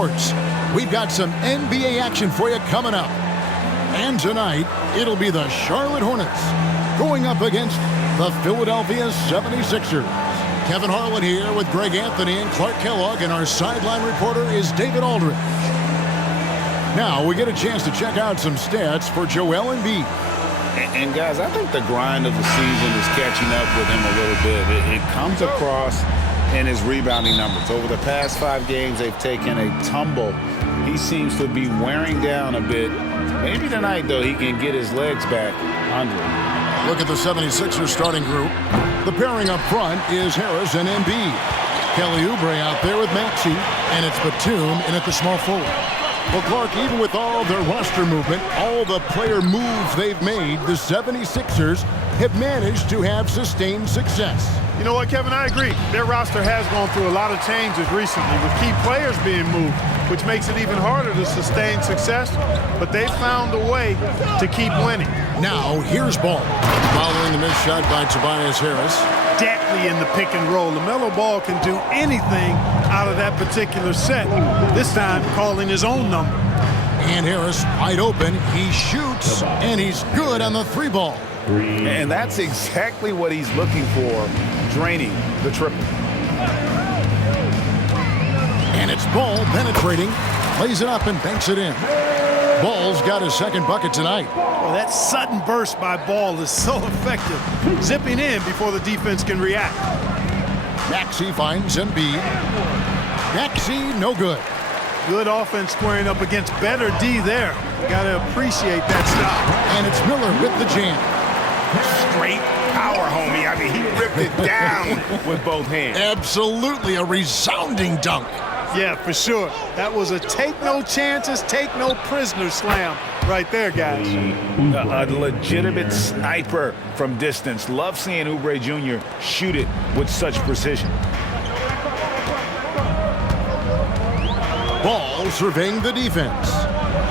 sports. We've got some NBA action for you coming up. And tonight, it'll be the Charlotte Hornets going up against the Philadelphia 76ers. Kevin Harlan here with Greg Anthony and Clark Kellogg, and our sideline reporter is David Aldridge. Now we get a chance to check out some stats for Joel Embiid. And guys, I think the grind of the season is catching up with him a little bit. It comes across in his rebounding numbers. Over the past 5 games, they've taken a tumble. He seems to be wearing down a bit. Maybe tonight, though, he can get his legs back under him. Look at the 76ers starting group. The pairing up front is Harris and Embiid. Kelly Oubre out there with Maxey, and it's Batum in at the small forward. Well, Clark, even with all their roster movement, all the player moves they've made, the 76ers have managed to have sustained success. You know what, Kevin? I agree. Their roster has gone through a lot of changes recently with key players being moved, which makes it even harder to sustain success. But they've found a way to keep winning. Now, here's Ball. Following the missed shot by Tobias Harris. Deadly in the pick and roll. LaMelo Ball can do anything out of that particular set. This time, calling his own number. And Harris wide open. He shoots, and he's good on the 3-ball. And that's exactly what he's looking for, draining the triple. And it's Ball penetrating, plays it up and banks it in. Ball's got his second bucket tonight. Well, that sudden burst by Ball is so effective, zipping in before the defense can react. Maxey finds Embiid. Maxey, no good. Good offense squaring up against better D there. Got to appreciate that stop. And it's Miller with the jam. Straight power, homie. I mean, he ripped it down with both hands. Absolutely a resounding dunk. Yeah, for sure. That was a take no chances, take no prisoner slam right there, guys. A legitimate sniper from distance. Love seeing Oubre Jr. shoot it with such precision. Ball surveying the defense.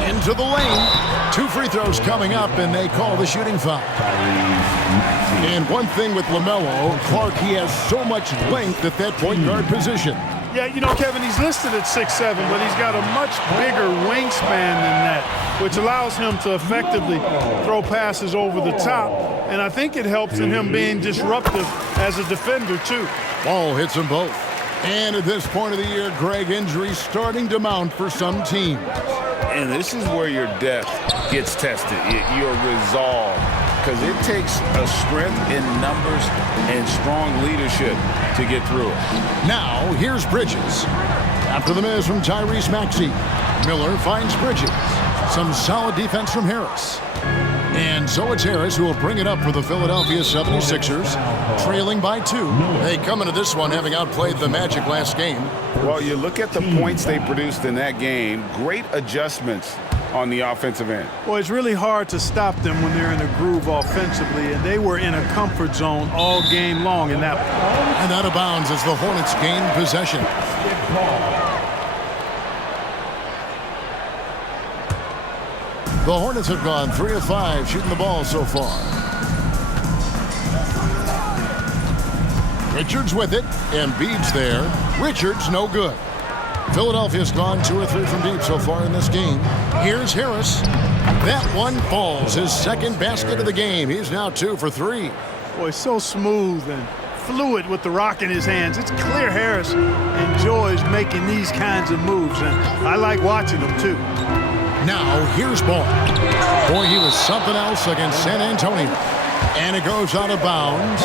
Into the lane. 2 free throws coming up, and they call the shooting foul. And one thing with LaMelo, Clark, he has so much length at that point guard position. Yeah, you know, Kevin, he's listed at 6'7", but he's got a much bigger wingspan than that, which allows him to effectively throw passes over the top. And I think it helps in him being disruptive as a defender, too. Ball hits them both. And at this point of the year, Greg, injuries starting to mount for some teams. And this is where your depth gets tested, your resolve. Because it takes a strength in numbers and strong leadership to get through it. Now, here's Bridges. After the miss from Tyrese Maxey, Miller finds Bridges. Some solid defense from Harris. And so it's Harris who will bring it up for the Philadelphia 76ers, trailing by 2. They come into this one having outplayed the Magic last game. Well, you look at the points they produced in that game, great adjustments on the offensive end. Well, it's really hard to stop them when they're in a groove offensively, and they were in a comfort zone all game long in that one. And out of bounds as the Hornets gain possession. The Hornets have gone 3 of 5 shooting the ball so far. Richards with it. Embiid's there. Richards no good. Philadelphia's gone 2 or 3 from deep so far in this game. Here's Harris. That one falls. His second basket of the game. He's now 2 for 3. Boy, so smooth and fluid with the rock in his hands. It's clear Harris enjoys making these kinds of moves, and I like watching them too. Now, here's Ball. Boy, he was something else against San Antonio. And it goes out of bounds.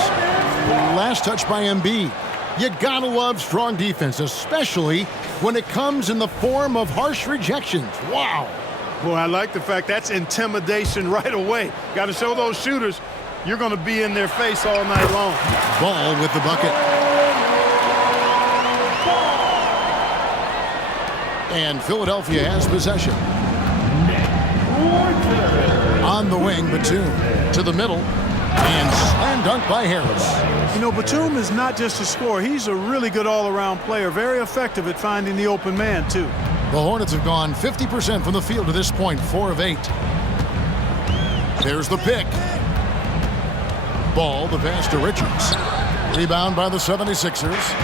Last touch by Embiid. You gotta love strong defense, especially when it comes in the form of harsh rejections. Wow. Boy, I like the fact that's intimidation right away. Got to show those shooters you're going to be in their face all night long. Ball with the bucket. And Philadelphia has possession. On the wing, Batum to the middle. And slam dunk by Harris. You know, Batum is not just a scorer. He's a really good all-around player. Very effective at finding the open man, too. The Hornets have gone 50% from the field to this point, 4 of 8. There's the pick. Ball, the pass to Richards. Rebound by the 76ers.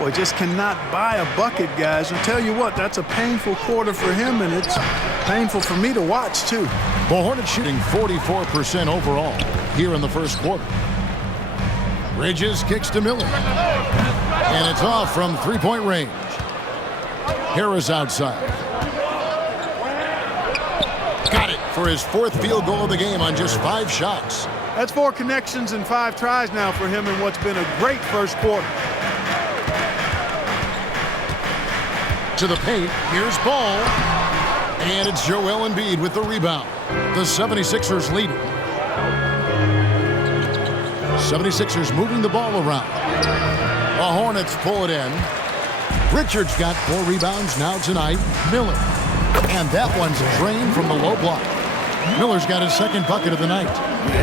Boy, just cannot buy a bucket, guys. I'll tell you what, that's a painful quarter for him, and it's painful for me to watch, too. The Hornets shooting 44% overall here in the first quarter. Bridges kicks to Miller. And it's off from three-point range. Harris outside. Got it for his fourth field goal of the game on just 5 shots. That's 4 connections and 5 tries now for him in what's been a great first quarter. To the paint, here's Ball. And it's Joel Embiid with the rebound. The 76ers lead it. 76ers moving the ball around. The Hornets pull it in. Richards got 4 rebounds now tonight. Miller. And that one's drained from the low block. Miller's got his second bucket of the night.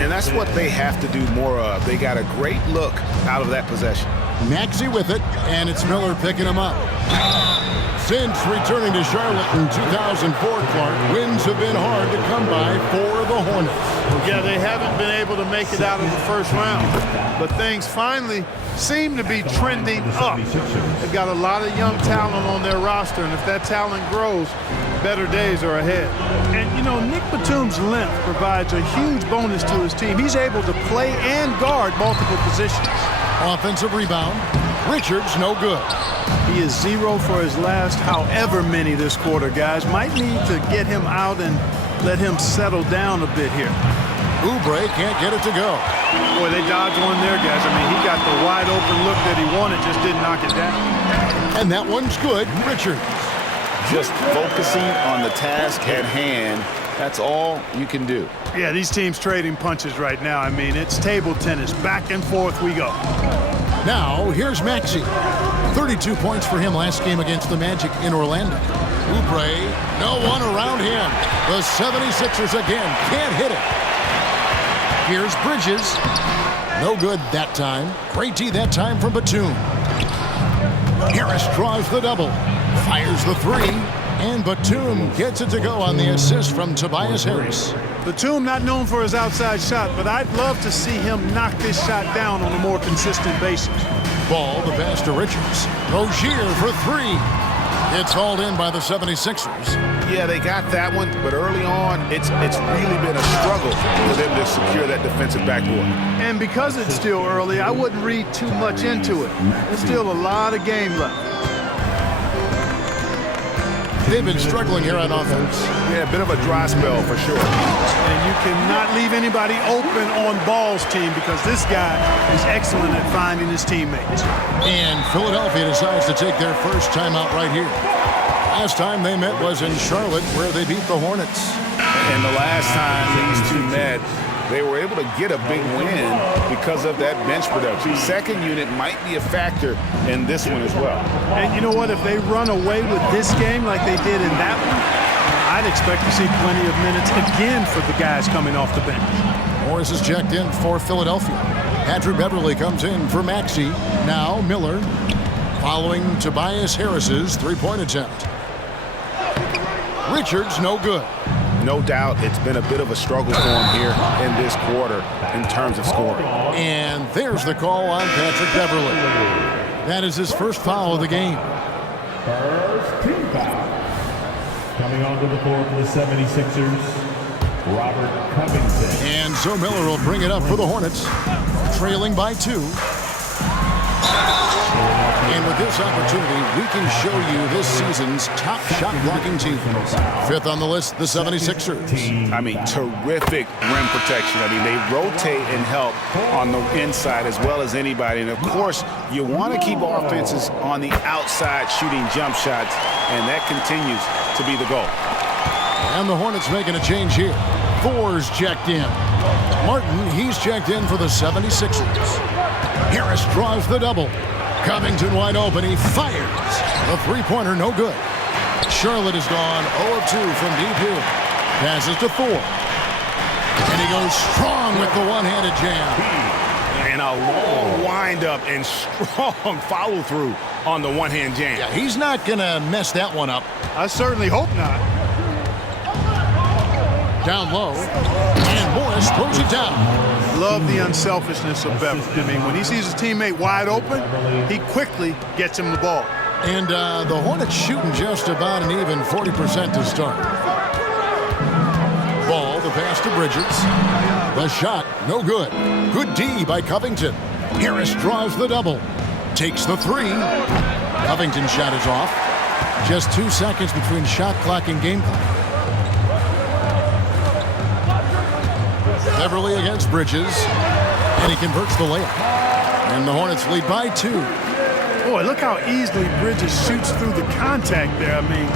And that's what they have to do more of. They got a great look out of that possession. Maxey with it, and it's Miller picking him up. Since returning to Charlotte in 2004, Clark, wins have been hard to come by for the Hornets. Yeah, they haven't been able to make it out of the first round, but things finally seem to be trending up. They've got a lot of young talent on their roster, and if that talent grows, better days are ahead. And, you know, Nick Batum's length provides a huge bonus to his team. He's able to play and guard multiple positions. Offensive rebound. Richards, no good. He is 0 for his last however many this quarter, guys. Might need to get him out and let him settle down a bit here. Oubre can't get it to go. Boy, they dodged one there, guys. I mean, he got the wide open look that he wanted, just didn't knock it down. And that one's good. Richards. Just focusing on the task at hand. That's all you can do. Yeah, these teams trading punches right now. I mean, it's table tennis. Back and forth we go. Now, here's Maxey. 32 points for him last game against the Magic in Orlando. Oubre, no one around him. The 76ers again can't hit it. Here's Bridges. No good that time. Great D that time from Batum. Harris draws the double. Fires the 3. And Batum gets it to go on the assist from Tobias Harris. Batum not known for his outside shot, but I'd love to see him knock this shot down on a more consistent basis. Ball, the pass to Richards. Rozier for 3. It's hauled in by the 76ers. Yeah, they got that one, but early on, it's really been a struggle for them to secure that defensive backboard. And because it's still early, I wouldn't read too much into it. There's still a lot of game left. They've been struggling here on offense. Yeah, a bit of a dry spell for sure. And you cannot leave anybody open on Ball's team because this guy is excellent at finding his teammates. And Philadelphia decides to take their first timeout right here. Last time they met was in Charlotte, where they beat the Hornets. And the last time these two met, they were able to get a big win because of that bench production. Second unit might be a factor in this one as well. And you know what? If they run away with this game like they did in that one, I'd expect to see plenty of minutes again for the guys coming off the bench. Morris is checked in for Philadelphia. Andrew Beverly comes in for Maxey. Now Miller, following Tobias Harris's three-point attempt. Richards, no good. No doubt it's been a bit of a struggle for him here in this quarter in terms of scoring. And there's the call on Patrick Beverly. That is his first foul of the game. First team foul. Coming onto the court for the 76ers, Robert Covington. And so Miller will bring it up for the Hornets, trailing by 2. And with this opportunity, we can show you this season's top shot blocking team. 5th on the list, the 76ers. I mean, terrific rim protection. I mean, they rotate and help on the inside as well as anybody. And, of course, you want to keep offenses on the outside shooting jump shots, and that continues to be the goal. And the Hornets making a change here. Thor's checked in. Martin, he's checked in for the 76ers. Harris draws the double. Covington wide open. He fires. The three-pointer, no good. Charlotte has gone 0 of 2 from deep here. Passes to Thor. And he goes strong with the one-handed jam. And a long wind-up and strong follow-through on the one-hand jam. Yeah, he's not going to mess that one up. I certainly hope not. Down low. And Morris throws it down. Love the unselfishness of Beverly. I mean, when he sees his teammate wide open, he quickly gets him the ball. And the Hornets shooting just about an even 40% to start. Ball, the pass to Bridges. The shot, no good. Good D by Covington. Harris draws the double. Takes the three. Covington's shot is off. Just 2 seconds between shot clock and game clock. Beverly against Bridges. And he converts the layup. And the Hornets lead by 2. Boy, look how easily Bridges shoots through the contact there. I mean,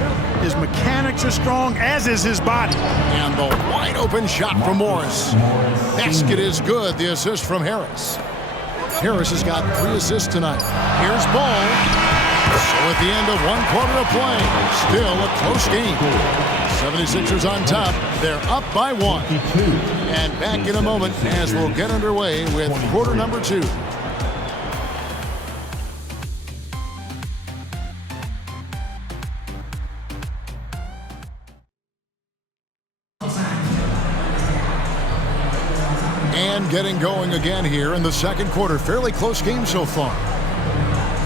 his mechanics are strong, as is his body. And the wide open shot from Morris. Basket is good. The assist from Harris. Harris has got 3 assists tonight. Here's Ball. So at the end of 1 quarter of play, still a close game. 76ers on top. They're up by 1. And back in a moment as we'll get underway with quarter number 2. And getting going again here in the second quarter. Fairly close game so far.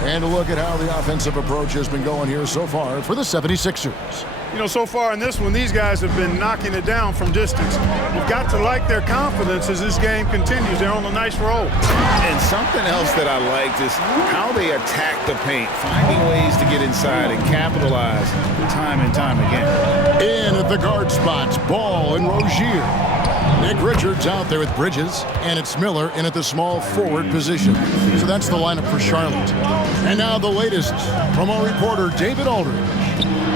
And a look at how the offensive approach has been going here so far for the 76ers. You know, so far in this one, these guys have been knocking it down from distance. You've got to like their confidence as this game continues. They're on a nice roll. And something else that I liked is how they attack the paint, finding ways to get inside and capitalize time and time again. In at the guard spots, Ball and Rozier. Nick Richards out there with Bridges, and it's Miller in at the small forward position. So that's the lineup for Charlotte. And now the latest from our reporter, David Aldridge.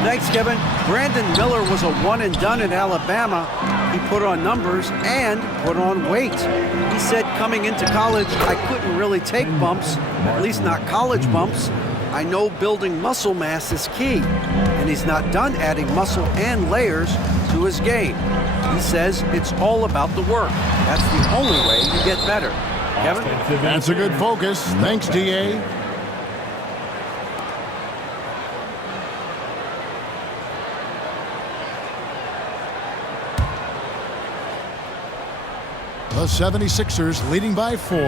Thanks, Kevin. Brandon Miller was a one-and-done in Alabama. He put on numbers and put on weight. He said coming into college, I couldn't really take bumps, at least not college bumps. I know building muscle mass is key, and he's not done adding muscle and layers to his game. He says it's all about the work. That's the only way you get better. Kevin? That's a good focus. Thanks, D.A. The 76ers leading by 4.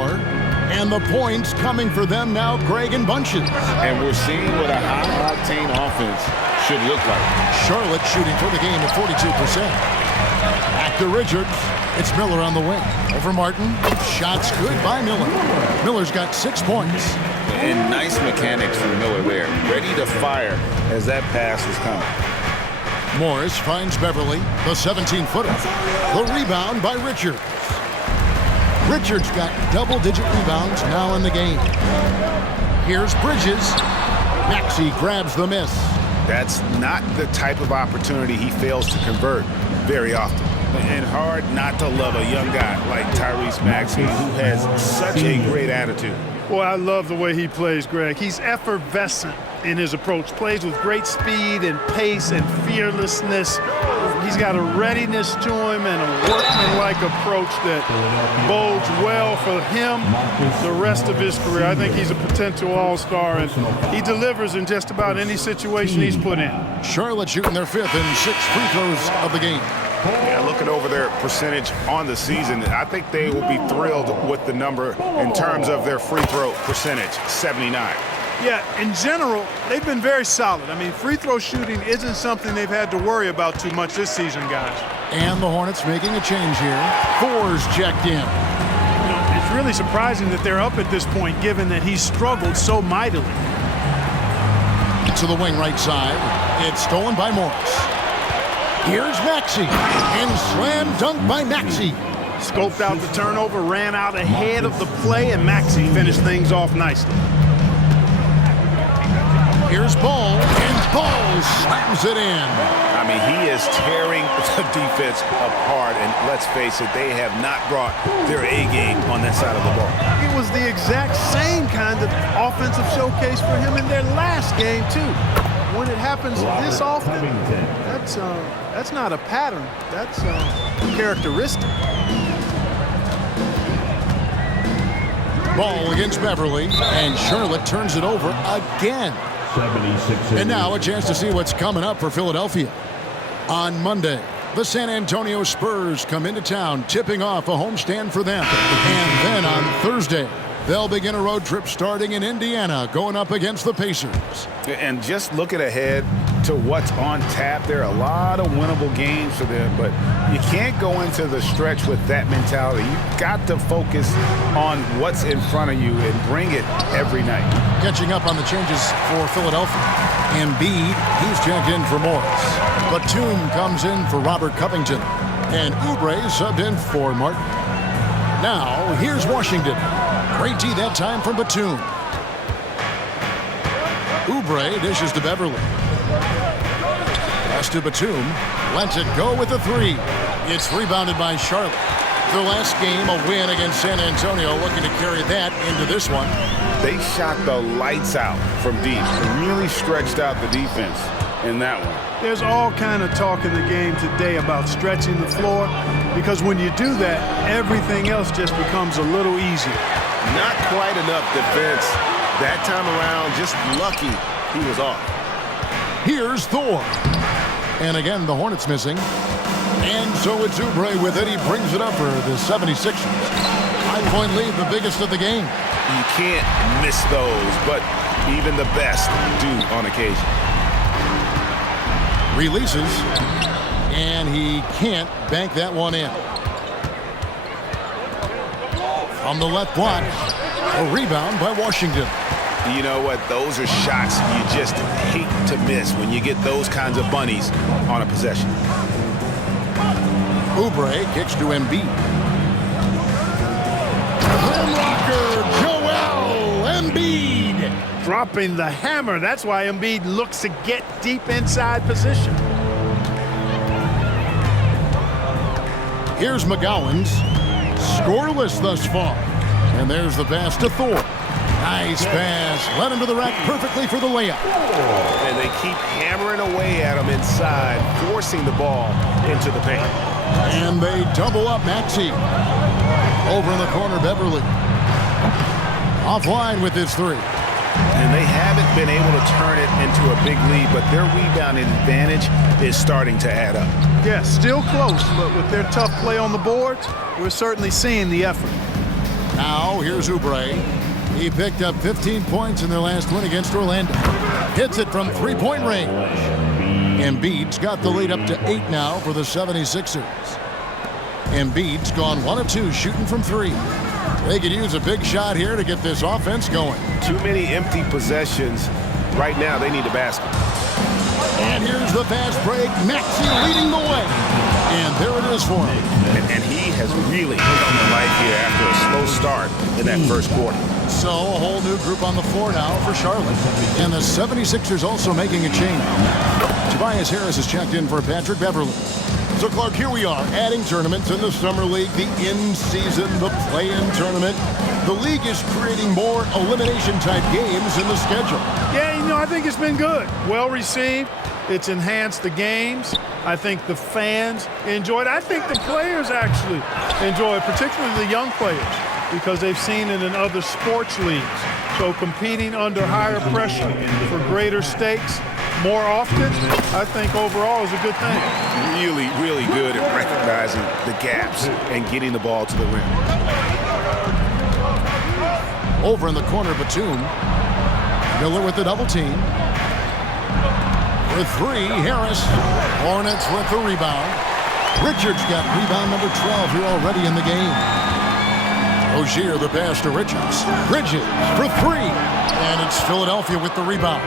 And the points coming for them now, Greg and Bunches. And we're seeing what a high-octane offense should look like. Charlotte shooting for the game at 42%. Back to Richards. It's Miller on the wing. Over Martin. Shots good by Miller. Miller's got 6 points. And nice mechanics from Miller there. Ready to fire as that pass was coming. Morris finds Beverly, the 17-footer. The rebound by Richards. Richards got double-digit rebounds now in the game. Here's Bridges. Maxey grabs the miss. That's not the type of opportunity he fails to convert very often. And hard not to love a young guy like Tyrese Maxey, who has such a great attitude. Boy, I love the way he plays, Greg. He's effervescent in his approach. Plays with great speed and pace and fearlessness. He's got a readiness to him and a workmanlike approach that bodes well for him the rest of his career. I think he's a potential all-star, and he delivers in just about any situation he's put in. Charlotte shooting their 5th and 6th free throws of the game. Yeah, looking over their percentage on the season, I think they will be thrilled with the number in terms of their free throw percentage, 79. Yeah, in general, they've been very solid. I mean, free throw shooting isn't something they've had to worry about too much this season, guys. And the Hornets making a change here. Fours checked in. You know, it's really surprising that they're up at this point, given that he's struggled so mightily. To the wing right side. It's stolen by Morris. Here's Maxey. And slam dunk by Maxey. Scoped out the turnover, ran out ahead of the play, and Maxey finished things off nicely. Here's Ball, and Ball slams it in. I mean, he is tearing the defense apart, and let's face it, they have not brought their A game on that side of the ball. It was the exact same kind of offensive showcase for him in their last game, too. When it happens this often, that's not a pattern. That's characteristic. Ball against Beverly, and Charlotte turns it over again. 76ers. And now a chance to see what's coming up for Philadelphia. On Monday, The San Antonio Spurs come into town, tipping off a homestand for them. And then on Thursday, they'll begin a road trip starting in Indiana, going up against the Pacers. And just looking ahead to what's on tap, there are a lot of winnable games for them, but you can't go into the stretch with that mentality. You've got to focus on what's in front of you and bring it every night. Catching up on the changes for Philadelphia. Embiid, he's checked in for Morris. Batum comes in for Robert Covington. And Oubre subbed in for Martin. Now, here's Washington. Great D that time from Batum. Oubre dishes to Beverly. Pass to Batum. Lets it go with a three. It's rebounded by Charlotte. Their last game, a win against San Antonio, looking to carry that into this one. They shot the lights out from deep and really stretched out the defense in that one. There's all kind of talk in the game today about stretching the floor, because when you do that, everything else just becomes a little easier. Not quite enough defense that time around. Just lucky he was off. Here's Thor. And again, the Hornets missing. And so it's Oubre with it. He brings it up for the 76ers. 5-point lead, the biggest of the game. You can't miss those, but even the best do on occasion. Releases, and he can't bank that one in. From the left block, a rebound by Washington. You know what? Those are shots you just hate to miss when you get those kinds of bunnies on a possession. Oubre kicks to Embiid. Rocker, Joel Embiid. Dropping the hammer. That's why Embiid looks to get deep inside position. Here's McGowan's. Scoreless thus far. And there's the pass to Thor. Nice pass. Led him to the rack perfectly for the layup. And they keep hammering away at him inside, forcing the ball into the paint. And they double up Maxey. Over in the corner, Beverly. Offline with his three. And they haven't been able to turn it into a big lead, but their rebounding advantage is starting to add up. Yeah, still close, but with their tough play on the boards, we're certainly seeing the effort. Now, here's Oubre. He picked up 15 points in their last win against Orlando. Hits it from three-point range. Embiid's got the lead up to 8 now for the 76ers. Embiid's gone 1 of 2 shooting from 3. They could use a big shot here to get this offense going. Too many empty possessions. Right now, they need a basket. And here's the fast break. Maxey leading the way. And there it is for him. And he has really come to life here after a slow start in that first quarter. So a whole new group on the floor now for Charlotte. And the 76ers also making a change. Tobias Harris has checked in for Patrick Beverly. So, Clark, here we are, adding tournaments in the Summer League, the in-season, the play-in tournament. The league is creating more elimination-type games in the schedule. Yeah, I think it's been good. Well received. It's enhanced the games. I think the fans enjoy it. I think the players actually enjoy it, particularly the young players, because they've seen it in other sports leagues. So competing under higher pressure for greater stakes more often, I think overall is a good thing. Really, really good at recognizing the gaps and getting the ball to the rim. Over in the corner, Batum. Miller with the double team. For 3, Harris. Hornets with the rebound. Richards got rebound number 12 here already in the game. Rozier the pass to Richards. Bridges for 3. And it's Philadelphia with the rebound.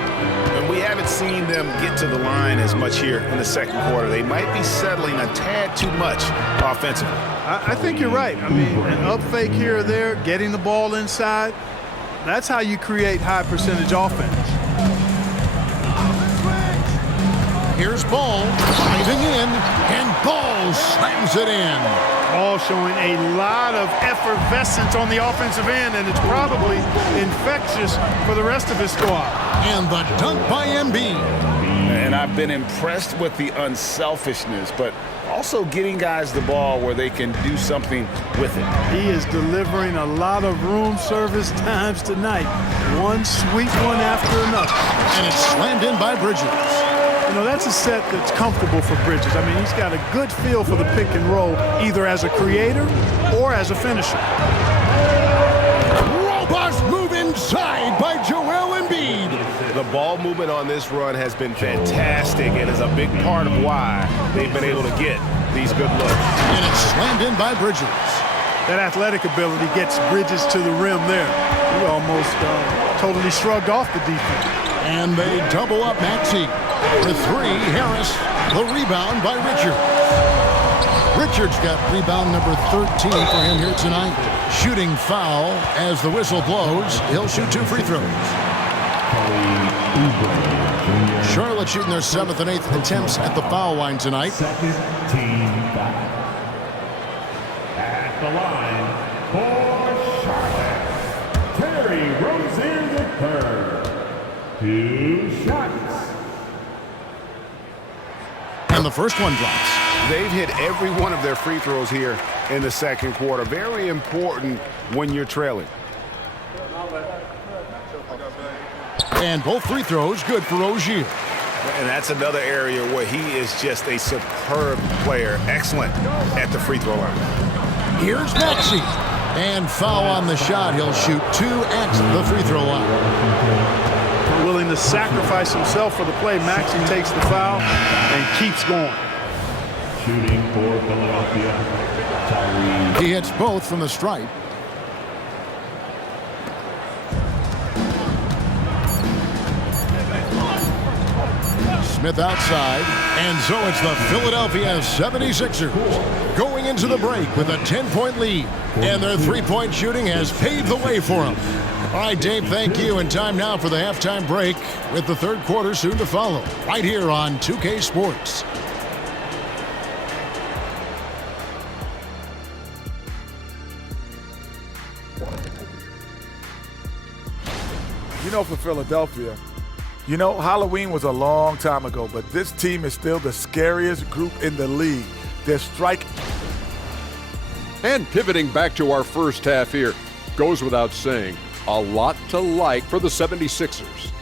And we haven't seen them get to the line as much here in the second quarter. They might be settling a tad too much offensively. I think you're right. I mean, an up fake here or there, getting the ball inside, that's how you create high percentage offense. Here's Ball driving in, and Ball slams it in. Ball showing a lot of effervescence on the offensive end, and it's probably infectious for the rest of his squad. And the dunk by Embiid. And I've been impressed with the unselfishness, but also getting guys the ball where they can do something with it. He is delivering a lot of room service times tonight. One sweet one after another. And it's slammed in by Bridges. You know, that's a set that's comfortable for Bridges. I mean, he's got a good feel for the pick and roll, either as a creator or as a finisher. Robust move inside by Joel Embiid. The ball movement on this run has been fantastic and is a big part of why they've been able to get these good looks. And it's slammed in by Bridges. That athletic ability gets Bridges to the rim there. He almost totally shrugged off the defense. And they double up Maxey. For three, Harris. The rebound by Richards. Richards got rebound number 13 for him here tonight. Shooting foul as the whistle blows. He'll shoot 2 free throws. Charlotte shooting their 7th and 8th attempts at the foul line tonight. Second team foul. At the line for Charlotte, Terry Rozier III. 2 shots. And the first one drops. They've hit every one of their free throws here in the second quarter. Very important when you're trailing. And both free throws good for Rozier. And that's another area where he is just a superb player. Excellent at the free throw line. Here's Maxey. And foul on the shot. He'll shoot 2 at the free throw line. Willing to sacrifice himself for the play, Maxey takes the foul and keeps going. Shooting for Philadelphia, Tyrese. He hits both from the stripe. Smith outside, and so it's the Philadelphia 76ers going into the break with a 10-point lead, and their three-point shooting has paved the way for them. All right, Dave, thank you, and time now for the halftime break with the third quarter soon to follow, right here on 2K Sports. You know, for Philadelphia, you know, Halloween was a long time ago, but this team is still the scariest group in the league. They're striking. And pivoting back to our first half here, goes without saying, a lot to like for the 76ers.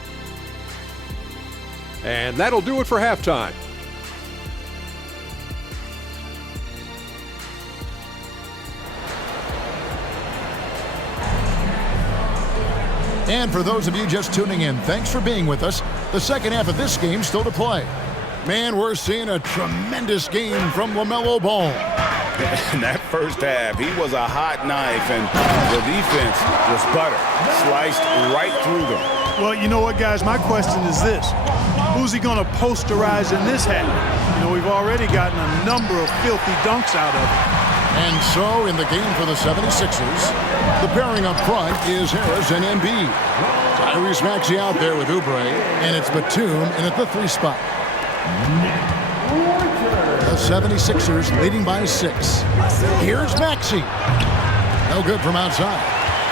And that'll do it for halftime. And for those of you just tuning in, thanks for being with us. The second half of this game still to play. Man, we're seeing a tremendous game from LaMelo Ball. In that first half, he was a hot knife, and the defense was butter, sliced right through them. Well, you know what, guys? My question is this. Who's he going to posterize in this half? You know, we've already gotten a number of filthy dunks out of it. And so, in the game for the 76ers, the pairing up front is Harris and Embiid. Tyrese Maxey out there with Oubre, and it's Batum in at the 3 spot. The 76ers leading by 6. Here's Maxey. No good from outside.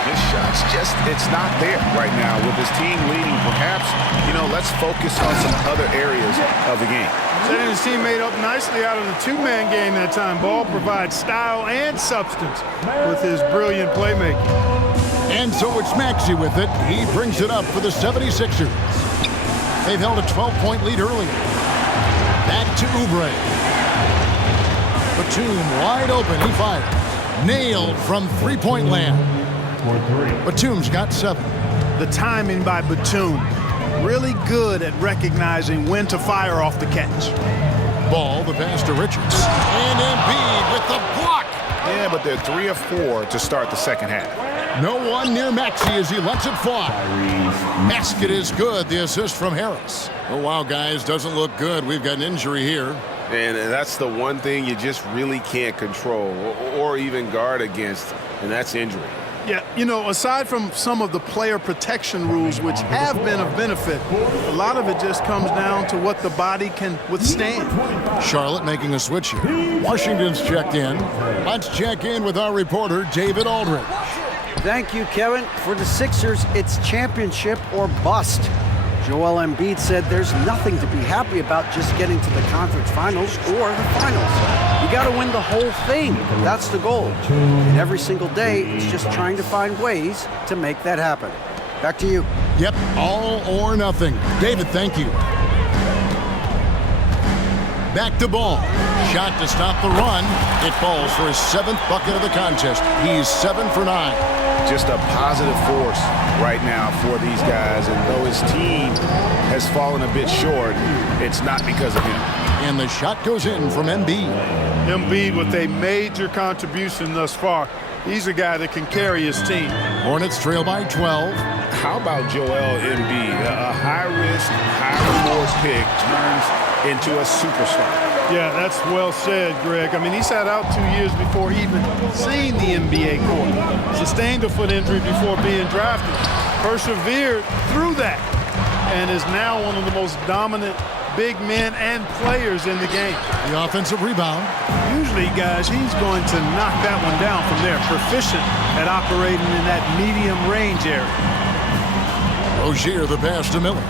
His shot's just, it's not there right now with his team leading. Perhaps, you know, let's focus on some other areas of the game. Setting his teammate up nicely out of the two-man game that time. Ball provides style and substance with his brilliant playmaking. And so it's Maxey with it. He brings it up for the 76ers. They've held a 12-point lead earlier. Back to Oubre. Batum wide open. He fires. Nailed from three-point land. Batum's got 7. The timing by Batum. Really good at recognizing when to fire off the catch. Ball, the pass to Richards. And Embiid with the block. Yeah, but they're 3 of 4 to start the second half. No one near Maxey as he lets it fly. Basket is good. The assist from Harris. Oh, wow, guys. Doesn't look good. We've got an injury here. And that's the one thing you just really can't control or even guard against, and that's injury. Yeah, you know, aside from some of the player protection rules, which have been of benefit, a lot of it just comes down to what the body can withstand. Charlotte making a switch here. Washington's checked in. Let's check in with our reporter, David Aldridge. Thank you, Kevin. For the Sixers, it's championship or bust. Joel Embiid said there's nothing to be happy about just getting to the conference finals or the finals. You got to win the whole thing. That's the goal. And every single day, it's just trying to find ways to make that happen. Back to you. Yep, all or nothing. David, thank you. Back to Ball. Shot to stop the run. It falls for his 7th bucket of the contest. He's 7 for 9. Just a positive force right now for these guys. And though his team has fallen a bit short, it's not because of him. And the shot goes in from Embiid. Embiid with a major contribution thus far. He's a guy that can carry his team. Hornets trail by 12. How about Joel Embiid? A high-risk, high-reward pick turns into a superstar. Yeah, that's well said, Greg. I mean, he sat out 2 years before even seeing the NBA court. Sustained a foot injury before being drafted. Persevered through that and is now one of the most dominant big men and players in the game. The offensive rebound. Usually, guys, he's going to knock that one down from there. Proficient at operating in that medium range area. Rozier the pass to Miller.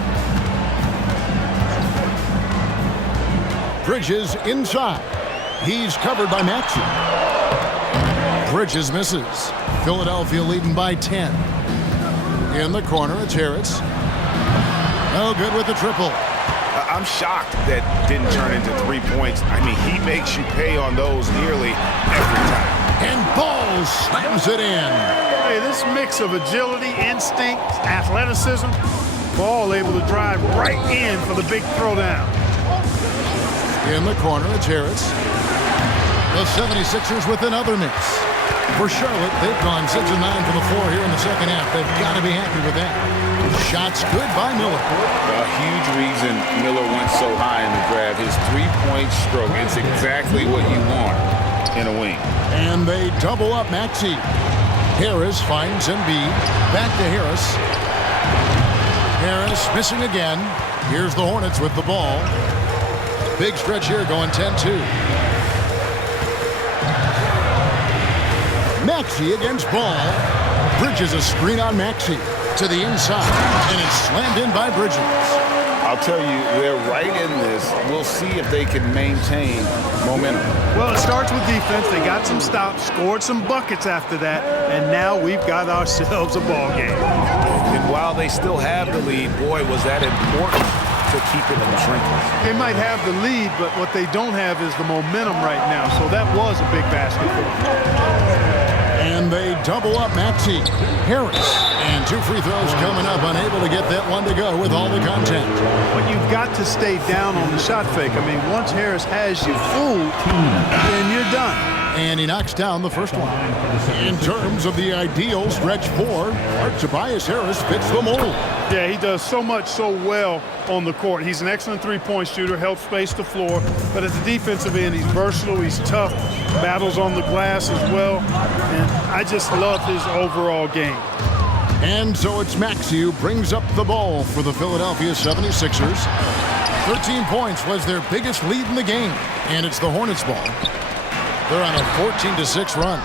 Bridges inside. He's covered by Maxey. Bridges misses. Philadelphia leading by 10. In the corner, it's Harris. No good with the triple. I'm shocked that didn't turn into 3 points. I mean, he makes you pay on those nearly every time. And Ball slams it in. Hey, this mix of agility, instinct, athleticism, Ball able to drive right in for the big throwdown. In the corner, it's Harris. The 76ers with another miss. For Charlotte, they've gone 6 of 9 from the floor here in the second half. They've got to be happy with that. Shots good by Miller. A huge reason Miller went so high in the draft. His three-point stroke. It's exactly what you want in a wing. And they double up Maxey. Harris finds Embiid. Back to Harris. Harris missing again. Here's the Hornets with the ball. Big stretch here going 10-2. Maxey against Ball. Bridges a screen on Maxey to the inside, and it's slammed in by Bridges. I'll tell you, they're right in this. We'll see if they can maintain momentum. Well, it starts with defense. They got some stops, scored some buckets after that, and now we've got ourselves a ball game. And while they still have the lead, boy, was that important to keep it from shrinking. They might have the lead, but what they don't have is the momentum right now, so that was a big basket for them. And they double up Maxey. Harris. And 2 free throws coming up. Unable to get that one to go with all the contact. But you've got to stay down on the shot fake. I mean, once Harris has you fooled, then you're done. And he knocks down the first one. In terms of the ideal stretch 4, Tobias Harris fits the mold. Yeah, he does so much so well on the court. He's an excellent three-point shooter, helps space the floor. But at the defensive end, he's versatile, he's tough, battles on the glass as well. And I just love his overall game. And so it's Maxey who brings up the ball for the Philadelphia 76ers. 13 points was their biggest lead in the game. And it's the Hornets ball. They're on a 14-6 run.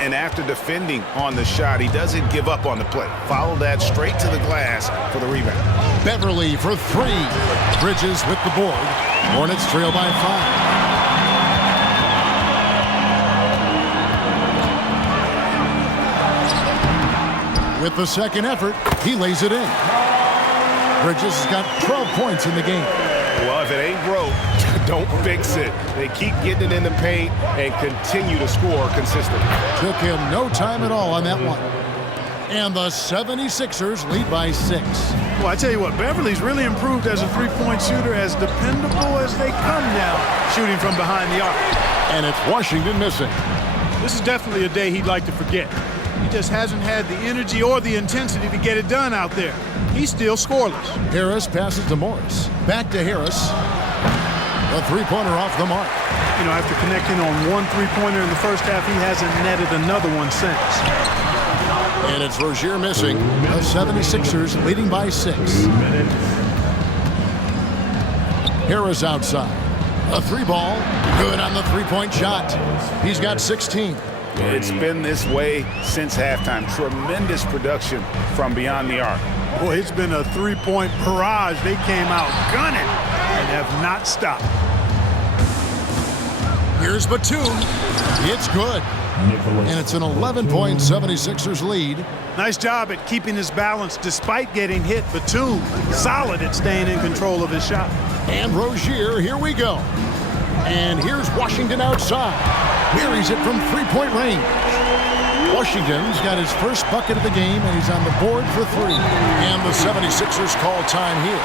And after defending on the shot, he doesn't give up on the play. Follow that straight to the glass for the rebound. Beverly for 3. Bridges with the board. Hornets trail by 5. With the second effort, he lays it in. Bridges has got 12 points in the game. Well, if it ain't broke, don't fix it. They keep getting it in the paint and continue to score consistently. Took him no time at all on that one. And the 76ers lead by 6. Well, I tell you what, Beverly's really improved as a three-point shooter, as dependable as they come now, shooting from behind the arc. And it's Washington missing. This is definitely a day he'd like to forget. He just hasn't had the energy or the intensity to get it done out there. He's still scoreless. Harris passes to Morris. Back to Harris. A three-pointer off the mark. You know, after connecting on one three-pointer in the first half, he hasn't netted another one since. And it's Rozier missing. The 76ers leading by 6. Harris outside. A 3-ball. Good on the three-point shot. He's got 16. It's been this way since halftime. Tremendous production from beyond the arc. Boy, it's been a three-point barrage. They came out gunning and have not stopped. Here's Batum. It's good. And it's an 11-point 76ers lead. Nice job at keeping his balance despite getting hit. Batum, solid at staying in control of his shot. And Rozier, here we go. And here's Washington outside. Buries it from three-point range. Washington's got his first bucket of the game, and he's on the board for three. And the 76ers call time here.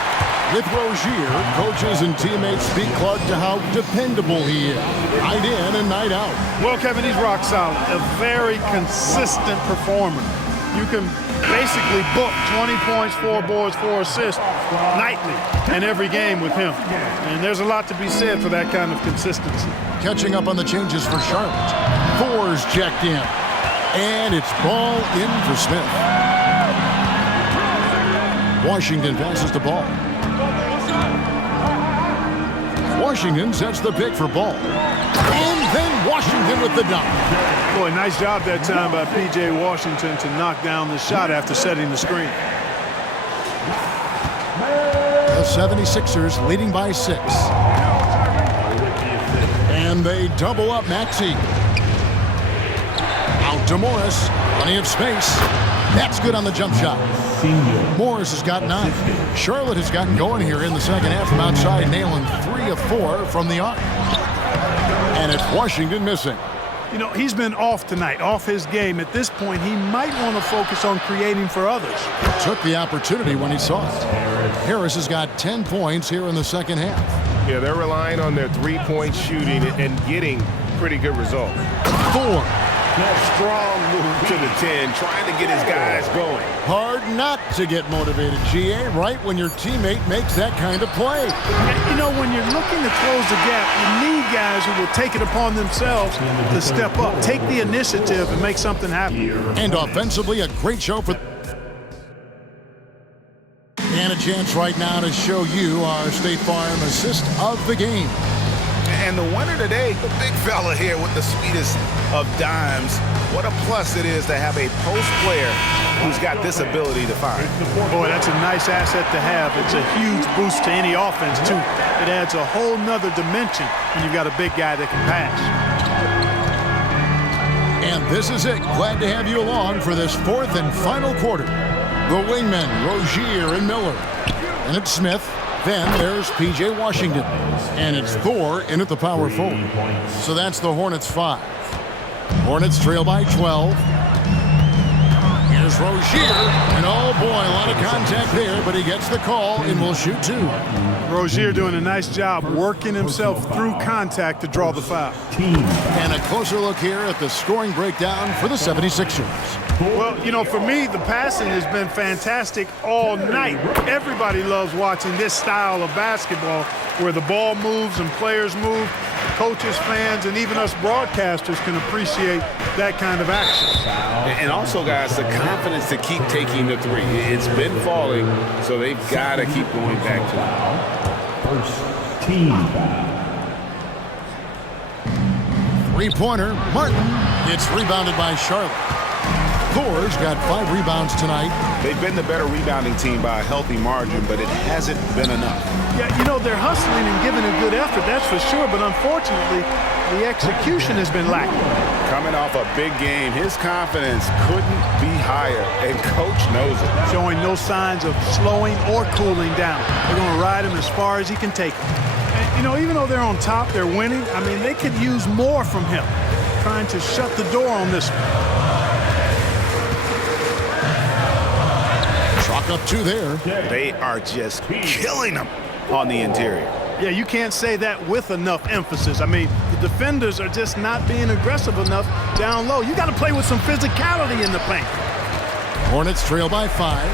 With Rozier, coaches and teammates speak Clark to how dependable he is, night in and night out. Well, Kevin, he's rock solid. A very consistent performer. You can basically book 20 points, 4 boards, 4 assists nightly in every game with him. And there's a lot to be said for that kind of consistency. Catching up on the changes for Charlotte. Thor's checked in. And it's ball in for Smith. Washington passes the ball. Washington sets the pick for Ball. And then Washington with the dunk. Boy, nice job that time by P.J. Washington to knock down the shot after setting the screen. The 76ers leading by 6. And they double up Maxey. Out to Morris. Plenty of space. That's good on the jump shot. Morris has got 9. Charlotte has gotten going here in the second half from outside, nailing 3 of 4 from the arc. And it's Washington missing. You know, he's been off tonight, off his game. At this point, he might want to focus on creating for others. Took the opportunity when he saw it. Harris has got 10 points here in the second half. Yeah, they're relying on their three-point shooting and getting pretty good results. 4. Strong move to the 10, trying to get his guys going. Hard not to get motivated, GA, right when your teammate makes that kind of play. You know, when you're looking to close the gap, you need guys who will take it upon themselves to step up, take the initiative, and make something happen. And offensively, a great show for... And a chance right now to show you our State Farm assist of the game. And the winner today, the big fella here with the sweetest of dimes. What a plus it is to have a post player who's got this ability to find. Boy, that's a nice asset to have. It's a huge boost to any offense, too. It adds a whole nother dimension when you've got a big guy that can pass. And this is it. Glad to have you along for this fourth and final quarter. The wingmen, Rozier and Miller. And it's Smith. Then there's P.J. Washington. And it's Thor in at the power forward. So that's the Hornets 5. Hornets trail by 12. Here's Rozier. And oh boy, a lot of contact there, but he gets the call and will shoot 2. Rozier doing a nice job working himself through contact to draw the foul. And a closer look here at the scoring breakdown for the 76ers. Well, you know, for me, the passing has been fantastic all night. Everybody loves watching this style of basketball where the ball moves and players move. Coaches, fans, and even us broadcasters can appreciate that kind of action. And also, guys, the confidence to keep taking the three. It's been falling, so they've got to keep going back to it. First team foul. Three-pointer, Martin. It's rebounded by Charlotte. Thor's got 5 rebounds tonight. They've been the better rebounding team by a healthy margin, but it hasn't been enough. Yeah, you know, they're hustling and giving a good effort, that's for sure, but unfortunately, the execution has been lacking. Coming off a big game, his confidence couldn't be higher, and Coach knows it. Showing no signs of slowing or cooling down. They're going to ride him as far as he can take him. And, you know, even though they're on top, they're winning, I mean, they could use more from him, trying to shut the door on this one. Chalk up 2 there. They are just killing them on the interior. Yeah, you can't say that with enough emphasis. I mean, the defenders are just not being aggressive enough down low. You got to play with some physicality in the paint. Hornets trail by 5.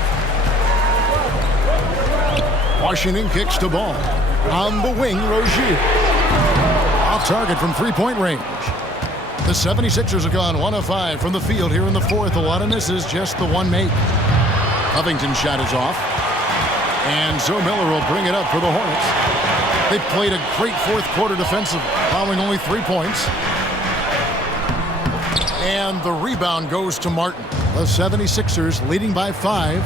Washington kicks to ball. On the wing, Rozier. Off target from three-point range. The 76ers have gone 1 of 5 from the field here in the fourth. A lot of misses, just the one make. Covington's shot is off. And so Miller will bring it up for the Hornets. They played a great fourth quarter defensively, allowing only 3 points. And the rebound goes to Martin. The 76ers leading by 5.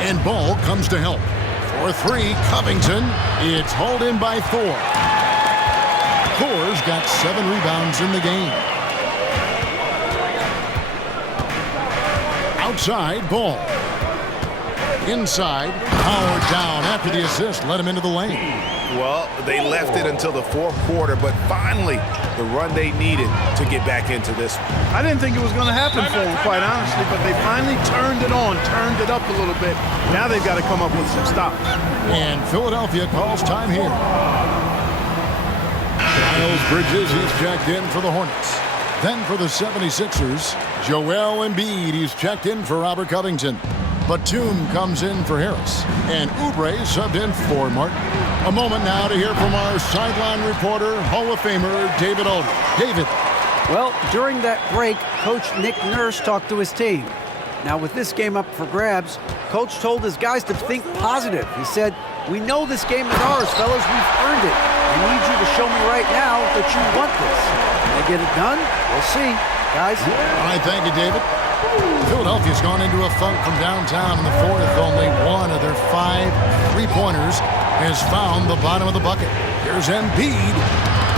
And Ball comes to help. For 3, Covington. It's hauled in by Thor. Thor's got 7 rebounds in the game. Outside, Ball. Inside, powered down after the assist, led him into the lane. Well, they left it until the fourth quarter, but finally the run they needed to get back into this one. I didn't think it was going to happen for them, quite honestly, but they finally turned it on, turned it up a little bit. Now they've got to come up with some stops. And Philadelphia calls time here. Miles Bridges, he's checked in for the Hornets. Then for the 76ers, Joel Embiid, he's checked in for Robert Covington. Batum comes in for Harris. And Oubre subbed in for Martin. A moment now to hear from our sideline reporter, Hall of Famer David Aldridge. David. Well, during that break, Coach Nick Nurse talked to his team. Now, with this game up for grabs, Coach told his guys to think positive. He said, "We know this game is ours, fellas. We've earned it. I need you to show me right now that you want this. Can they get it done? We'll see, guys." All right, thank you, David. Philadelphia's gone into a funk from downtown in the fourth. Only one of their 5 3-pointers has found the bottom of the bucket. Here's Embiid.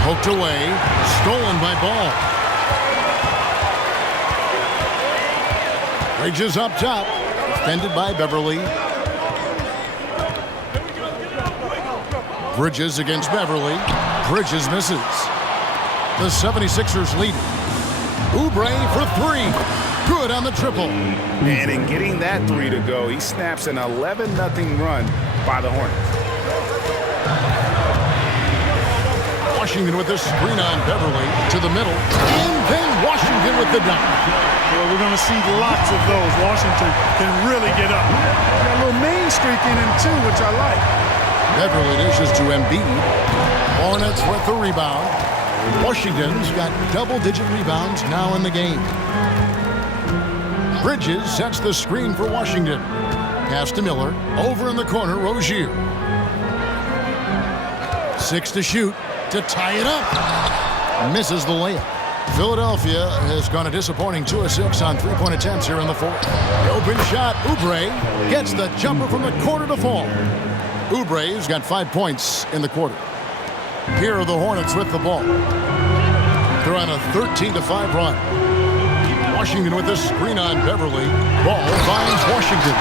Poked away. Stolen by Ball. Bridges up top. Defended by Beverly. Bridges against Beverly. Bridges misses. The 76ers lead. Oubre for 3. Good on the triple. And in getting that 3 to go, he snaps an 11-0 run by the Hornets. Washington with the screen on Beverly to the middle. And then Washington with the dunk. Well, we're going to see lots of those. Washington can really get up. Got a little main streak in him, too, which I like. Beverly dishes to Embiid. Hornets with the rebound. Washington's got double-digit rebounds now in the game. Bridges sets the screen for Washington. Pass to Miller. Over in the corner, Rozier. 6 to shoot to tie it up. Misses the layup. Philadelphia has gone a disappointing 2 of 6 on 3-point attempts here in the fourth. The open shot, Oubre gets the jumper from the corner to fall. Oubre's got 5 points in the quarter. Here are the Hornets with the ball. They're on a 13-5 run. Washington with the screen on Beverly. Ball finds Washington.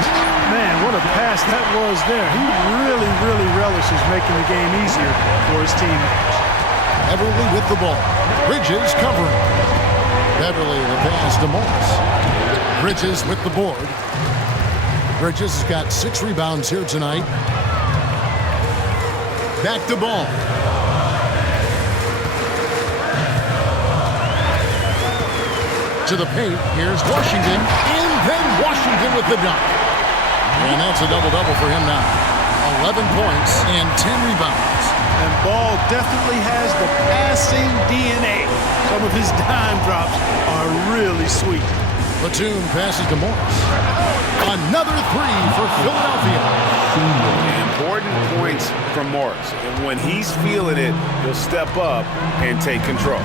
Man, what a pass that was there. He really, really relishes making the game easier for his teammates. Beverly with the ball. Bridges covering. Beverly the pass to Morris. Bridges with the board. Bridges has got 6 rebounds here tonight. Back to Ball. To the paint. Here's Washington. And then Washington with the dunk. And that's a double-double for him now. 11 points and 10 rebounds. And Ball definitely has the passing DNA. Some of his dime drops are really sweet. Batum passes to Morris. Another 3 for Philadelphia. Important points from Morris. And when he's feeling it, he'll step up and take control.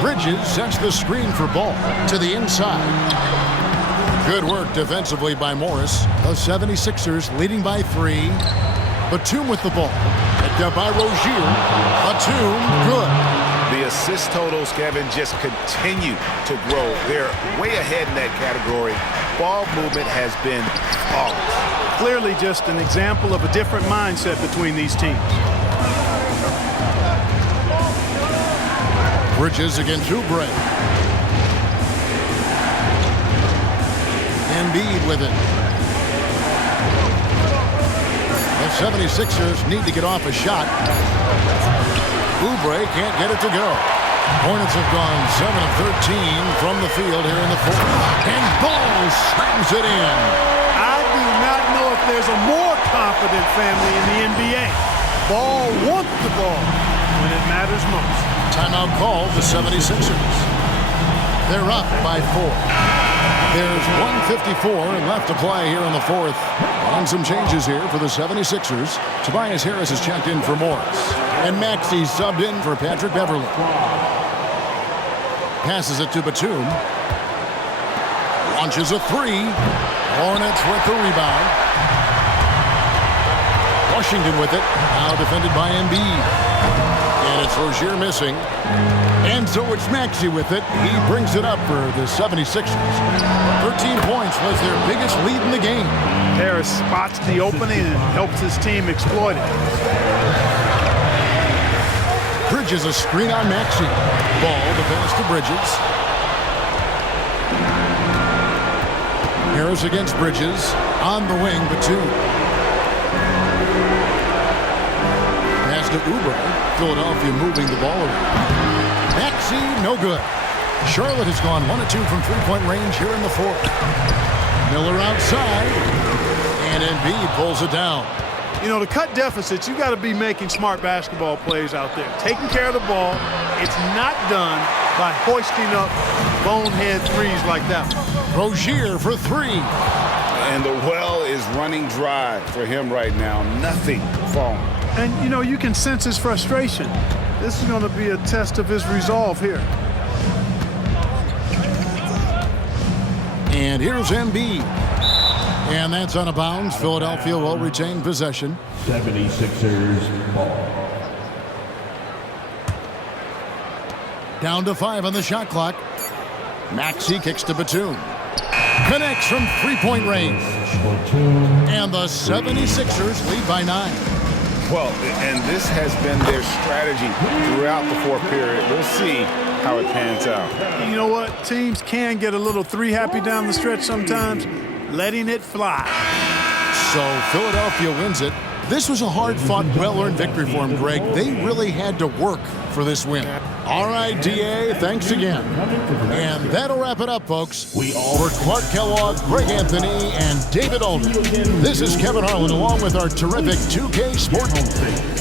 Bridges sets the screen for Ball to the inside. Good work defensively by Morris. The 76ers leading by 3. Batum with the ball. Picked up by Rozier. Batum, good. The assist totals, Kevin, just continue to grow. They're way ahead in that category. Ball movement has been flawless. Clearly just an example of a different mindset between these teams. Bridges against Oubre. Embiid with it. The 76ers need to get off a shot. Oubre can't get it to go. Hornets have gone 7 of 13 from the field here in the fourth. And Ball slams it in. I do not know if there's a more confident family in the NBA. Ball wants the ball when it matters most. Timeout called the 76ers. They're up by 4. There's 1:54 left to play here in the fourth. And some changes here for the 76ers. Tobias Harris is checked in for Morris. And Maxey subbed in for Patrick Beverly. Passes it to Batum. Launches a 3. Hornets with the rebound. Washington with it. Now defended by Embiid. And it's Rozier missing. And so it's Maxey with it. He brings it up for the 76ers. 13 points was their biggest lead in the game. Harris spots the opening and helps his team exploit it. Bridges a screen on Maxey. Ball to pass to Bridges. Harris against Bridges. On the wing, Batum. Pass to Oubre. Philadelphia moving the ball around. Maxey, no good. Charlotte has gone 1 of 2 from three-point range here in the fourth. Miller outside. And Embiid pulls it down. You know, to cut deficits, you got to be making smart basketball plays out there. Taking care of the ball. It's not done by hoisting up bonehead threes like that one. Rozier for three. And the well is running dry for him right now. Nothing falling. And, you know, you can sense his frustration. This is going to be a test of his resolve here. And here's Embiid. And that's out of bounds. Philadelphia will retain possession. 76ers ball. Down to 5 on the shot clock. Maxey kicks to Batum. Connects from three-point range. And the 76ers lead by 9. Well, and this has been their strategy throughout the fourth period. We'll see how it pans out. You know what? Teams can get a little three-happy down the stretch sometimes, letting it fly. So Philadelphia wins it. This was a hard-fought, well-earned victory for them, Greg. They really had to work for this win. All right, DA, thanks again. And that'll wrap it up, folks. For Clark Kellogg, Greg Anthony, and David Aldridge, this is Kevin Harlan along with our terrific 2K Sports.